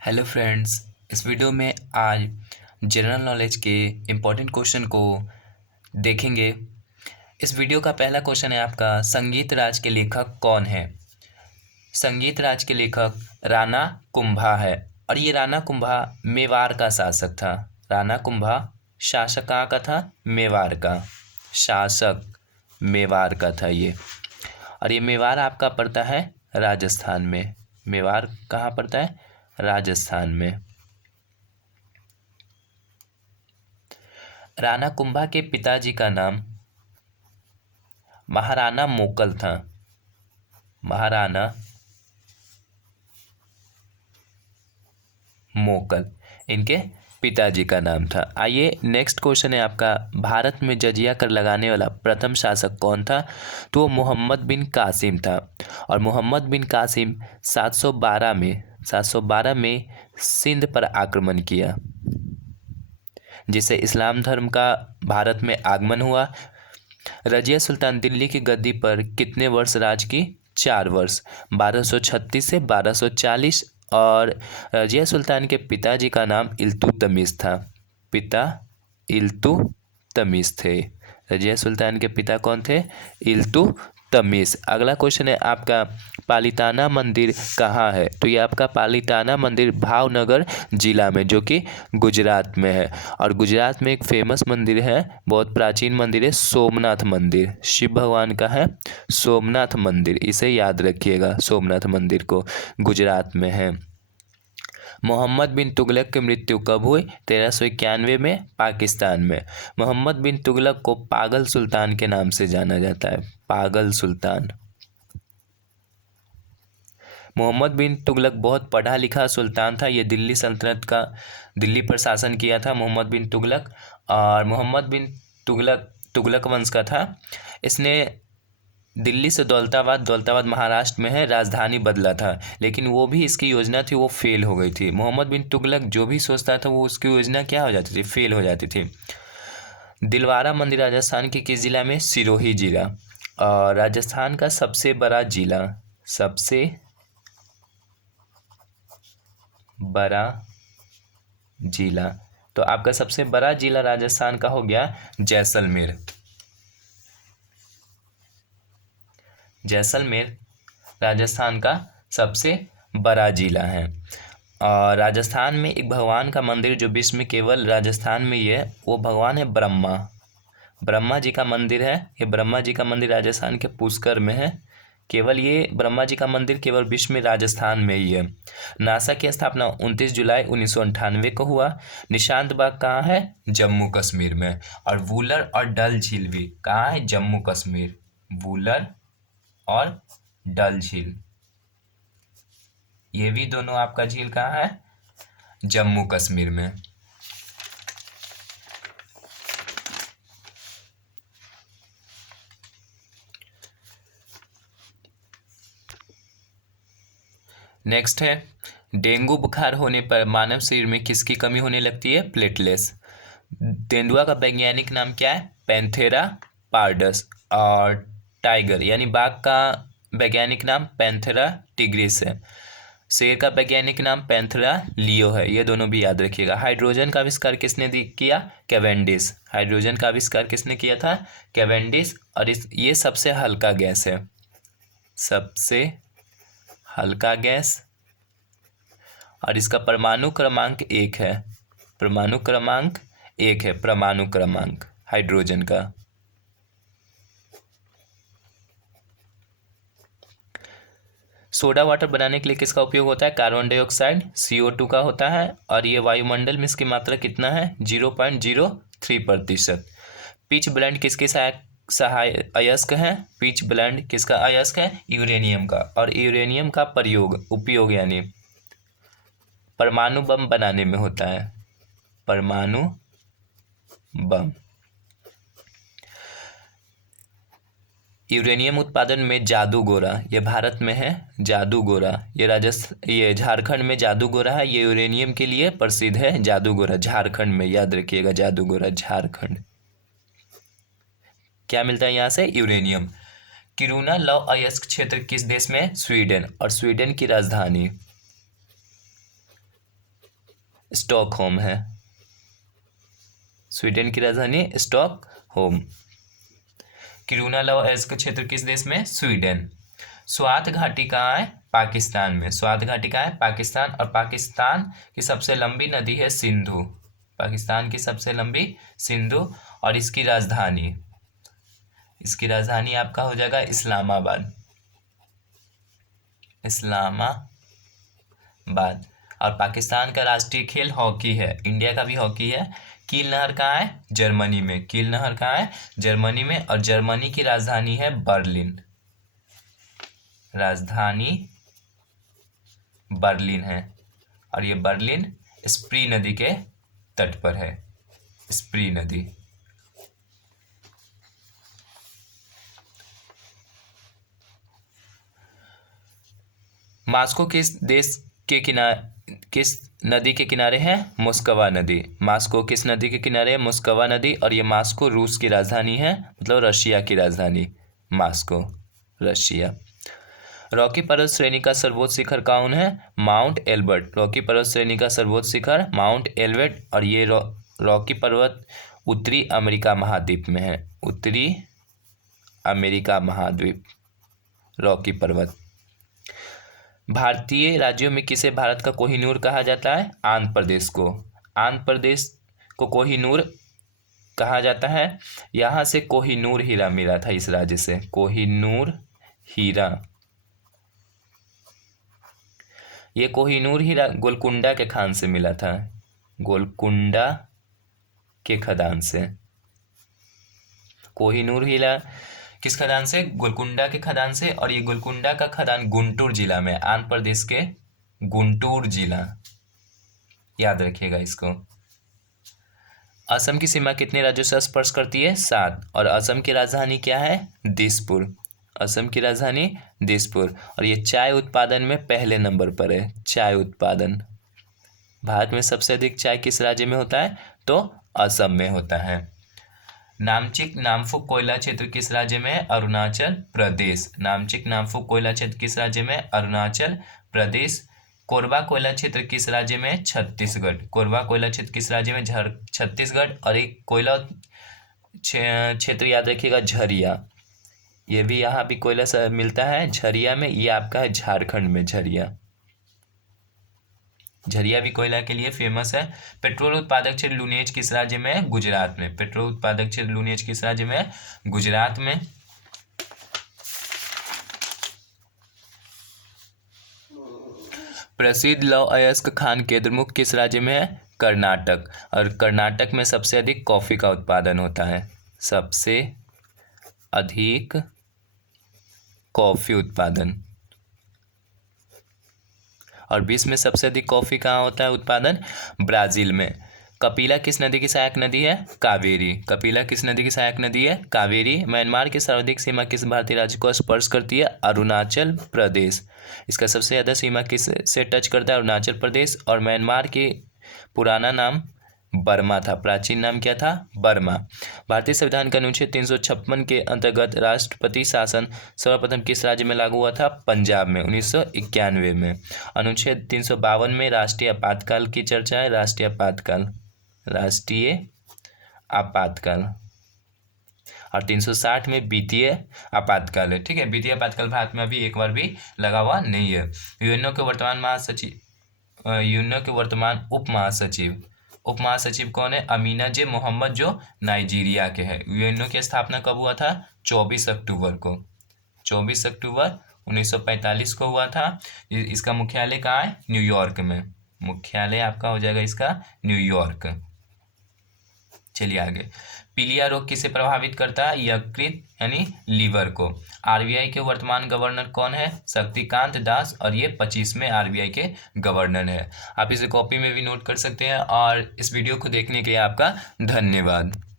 Hello friends. इस video में आज जनरल नॉलेज के इम्पोर्टेंट क्वेश्चन को देखेंगे। इस वीडियो का पहला क्वेश्चन है आपका, संगीत राज के लेखक कौन है। संगीत राज के लेखक राणा कुंभा है और ये राणा कुंभा मेवाड़ का शासक था। राणा कुंभा शासक कहाँ का था? मेवाड़ का शासक, मेवाड़ का था ये। और ये मेवाड़ आपका पड़ता है राजस्थान में। मेवाड़ कहाँ पड़ता है? राजस्थान में। राणा कुंभा के पिताजी का नाम महाराणा मोकल था। महाराणा मोकल इनके पिताजी का नाम था। आइए नेक्स्ट क्वेश्चन है आपका, भारत में जजिया कर लगाने वाला प्रथम शासक कौन था? तो वो मोहम्मद बिन कासिम था। और मोहम्मद बिन कासिम 712 में सिंध पर आक्रमण किया, जिससे इस्लाम धर्म का भारत में आगमन हुआ। रजिया सुल्तान दिल्ली की गद्दी पर कितने वर्ष राज की? 4 वर्ष, 1236 से 1240। और रजिया सुल्तान के पिताजी का नाम इल्तुतमिश था। पिता इल्तुतमिश थे। रजिया सुल्तान के पिता कौन थे? इल्तुतमिश। अगला क्वेश्चन है आपका, पालिताना मंदिर कहाँ है? तो ये आपका पालिताना मंदिर भावनगर जिला में, जो कि गुजरात में है। और गुजरात में एक फेमस मंदिर है, बहुत प्राचीन मंदिर है, सोमनाथ मंदिर। शिव भगवान का है सोमनाथ मंदिर, इसे याद रखिएगा। सोमनाथ मंदिर को गुजरात में है। मोहम्मद बिन तुगलक की मृत्यु कब हुई? 1391 में, पाकिस्तान में। मोहम्मद बिन तुगलक को पागल सुल्तान के नाम से जाना जाता है। पागल सुल्तान। मोहम्मद बिन तुगलक बहुत पढ़ा लिखा सुल्तान था। ये दिल्ली सल्तनत का, दिल्ली पर शासन किया था मोहम्मद बिन तुगलक। और मोहम्मद बिन तुगलक वंश का था। इसने दिल्ली से दौलताबाद, दौलताबाद महाराष्ट्र में है, राजधानी बदला था। लेकिन वो भी इसकी योजना थी, वो फेल हो गई थी। मोहम्मद बिन तुगलक जो भी सोचता था वो उसकी योजना क्या हो जाती थी? फेल हो जाती थी। दिलवारा मंदिर राजस्थान के किस जिला में? सिरोही जिला। और राजस्थान का सबसे बड़ा जिला, सबसे बड़ा जिला, तो आपका सबसे बड़ा जिला राजस्थान का हो गया जैसलमेर। जैसलमेर राजस्थान का सबसे बड़ा जिला है। और राजस्थान में एक भगवान का मंदिर जो विश्व में केवल राजस्थान में ही है, वो भगवान है ब्रह्मा। ब्रह्मा जी का मंदिर है। ये ब्रह्मा जी का मंदिर राजस्थान के पुष्कर में है। केवल ये ब्रह्मा जी का मंदिर केवल विश्व में राजस्थान में ही है। नासा की स्थापना 29 जुलाई 1998 को हुआ। निशांत बाग कहाँ है? जम्मू कश्मीर में। और वूलर और डल झील भी कहाँ है? जम्मू कश्मीर। वूलर और डल झील, ये भी दोनों आपका झील कहाँ है? जम्मू कश्मीर में। नेक्स्ट है, डेंगू बुखार होने पर मानव शरीर में किसकी कमी होने लगती है? प्लेटलेट्स। तेंदुआ का वैज्ञानिक नाम क्या है? Panthera pardus. और टाइगर यानी बाघ का वैज्ञानिक नाम पैंथेरा टिग्रिस है। शेर का वैज्ञानिक नाम पैंथेरा लियो है। ये दोनों भी याद रखिएगा। हाइड्रोजन का आविष्कार किसने किया? कैवेंडिश। हाइड्रोजन का आविष्कार किसने किया था? कैवेंडिश। और ये सबसे हल्का गैस है, सबसे हल्का गैस। और इसका परमाणु क्रमांक 1 है। परमाणु क्रमांक 1 है, परमाणु क्रमांक हाइड्रोजन का। सोडा वाटर बनाने के लिए किसका उपयोग होता है? कार्बन डाइऑक्साइड, CO2 का होता है। और ये वायुमंडल में इसकी मात्रा कितना है? 0.03%। पिच ब्लेंड किसके सहाय अयस्क है? पिच ब्लेंड किसका अयस्क है? यूरेनियम का। और यूरेनियम का उपयोग यानी परमाणु बम बनाने में होता है। परमाणु बम। यूरेनियम उत्पादन में जादूगोरा, ये भारत में है। जादूगोरा ये झारखंड में जादूगोरा है। ये यूरेनियम के लिए प्रसिद्ध है। जादूगोरा झारखंड में, याद रखिएगा। जादूगोरा झारखंड। क्या मिलता है यहाँ से? यूरेनियम। किरूना लौह अयस्क क्षेत्र किस देश में? स्वीडन। और स्वीडन की राजधानी स्टॉकहोम है। स्वीडन की राजधानी स्टॉकहोम। किरूना लौ अयस्क क्षेत्र किस देश में? स्वीडन। स्वात घाटी कहाँ है? पाकिस्तान में। स्वात घाटी कहाँ है? पाकिस्तान। और पाकिस्तान की सबसे लंबी नदी है सिंधु। पाकिस्तान की सबसे लंबी सिंधु। और इसकी राजधानी आपका हो जाएगा इस्लामाबाद। इस्लामाबाद। और पाकिस्तान का राष्ट्रीय खेल हॉकी है। इंडिया का भी हॉकी है। कील नहर कहाँ है? जर्मनी में। कील नहर कहाँ है? जर्मनी में। और जर्मनी की राजधानी है बर्लिन। राजधानी बर्लिन है। और ये बर्लिन स्प्री नदी के तट पर है। स्प्री नदी। मास्को किस नदी के किनारे है? मोस्कवा नदी। मास्को किस नदी के किनारे है? मोस्कवा नदी। और ये मास्को रूस की राजधानी है, मतलब रशिया की राजधानी। Moscow Russia. रॉकी पर्वत श्रेणी का सर्वोच्च शिखर कौन है? Mount Elbert. रॉकी पर्वत श्रेणी का सर्वोच्च शिखर माउंट एल्बर्ट। और ये रॉकी पर्वत उत्तरी अमेरिका महाद्वीप में है। उत्तरी अमेरिका महाद्वीप रॉकी पर्वत। भारतीय राज्यों में किसे भारत का कोहिनूर कहा जाता है? आंध्र प्रदेश को। आंध्र प्रदेश को कोहिनूर कहा जाता है। यहाँ से कोहिनूर हीरा मिला था इस राज्य से। कोहिनूर हीरा। ये कोहिनूर हीरा गोलकुंडा के खान से मिला था। गोलकुंडा के खदान से। कोहिनूर हीरा किस खदान से? गोलकुंडा के खदान से। और ये गोलकुंडा का खदान गुंटूर जिला में, आंध्र प्रदेश के गुंटूर जिला, याद रखिएगा इसको। असम की सीमा कितने राज्यों से स्पर्श करती है? 7। और असम की राजधानी क्या है? दिसपुर। असम की राजधानी दिसपुर। और ये चाय उत्पादन में पहले नंबर पर है। चाय उत्पादन। भारत में सबसे अधिक चाय किस राज्य में होता है? तो असम में होता है। नामचिक नामफुक कोयला क्षेत्र किस राज्य में है? अरुणाचल प्रदेश। नामचिक नामफुक कोयला क्षेत्र किस राज्य में? अरुणाचल प्रदेश। कोरबा कोयला क्षेत्र किस राज्य में? छत्तीसगढ़। कोरबा कोयला क्षेत्र किस राज्य में? छत्तीसगढ़। और एक कोयला क्षेत्र याद रखिएगा, झरिया। ये भी यहाँ भी कोयला मिलता है झरिया में। ये आपका है झारखंड में झरिया। झरिया भी कोयला के लिए फेमस है। पेट्रोल उत्पादक क्षेत्र लुनेज किस राज्य में है? गुजरात में। पेट्रोल उत्पादक क्षेत्र लुनेज किस राज्य में है? गुजरात में। प्रसिद्ध लौह अयस्क खान केंद्रमुख किस राज्य में है? कर्नाटक। और कर्नाटक में सबसे अधिक कॉफी का उत्पादन होता है। सबसे अधिक कॉफी उत्पादन। और विश्व में सबसे अधिक कॉफी कहाँ होता है उत्पादन? ब्राजील में। कपिला किस नदी की सहायक नदी है? कावेरी। कपिला किस नदी की सहायक नदी है? कावेरी। म्यांमार की सर्वाधिक सीमा किस भारतीय राज्य को स्पर्श करती है? अरुणाचल प्रदेश। इसका सबसे ज़्यादा सीमा किस से टच करता है? अरुणाचल प्रदेश। और म्यांमार के पुराना नाम बर्मा था। प्राचीन नाम क्या था? बर्मा। भारतीय संविधान के अनुच्छेद 356 के अंतर्गत राष्ट्रपति शासन सर्वप्रथम किस राज्य में लागू हुआ था? पंजाब में 1991 में। अनुच्छेद 352 में राष्ट्रीय आपातकाल की चर्चा है। राष्ट्रीय आपातकाल। और 360 में वित्तीय आपातकाल है। ठीक है, वित्तीय आपातकाल भारत में अभी एक बार भी लगा हुआ नहीं है। यूएनओ के वर्तमान उप महासचिव कौन है? अमीना जे मोहम्मद, जो नाइजीरिया के हैं। यूएनओ की स्थापना कब हुआ था? 24 अक्टूबर को। 24 अक्टूबर 1945 को हुआ था। इसका मुख्यालय कहाँ है? न्यूयॉर्क में। मुख्यालय आपका हो जाएगा इसका न्यूयॉर्क। चलिए आगे। पीलिया रोग किसे प्रभावित करता है? यकृत यानी लीवर को। आरबीआई के वर्तमान गवर्नर कौन है? शक्तिकांत दास। और ये 25वें आरबीआई के गवर्नर है। आप इसे कॉपी में भी नोट कर सकते हैं। और इस वीडियो को देखने के लिए आपका धन्यवाद।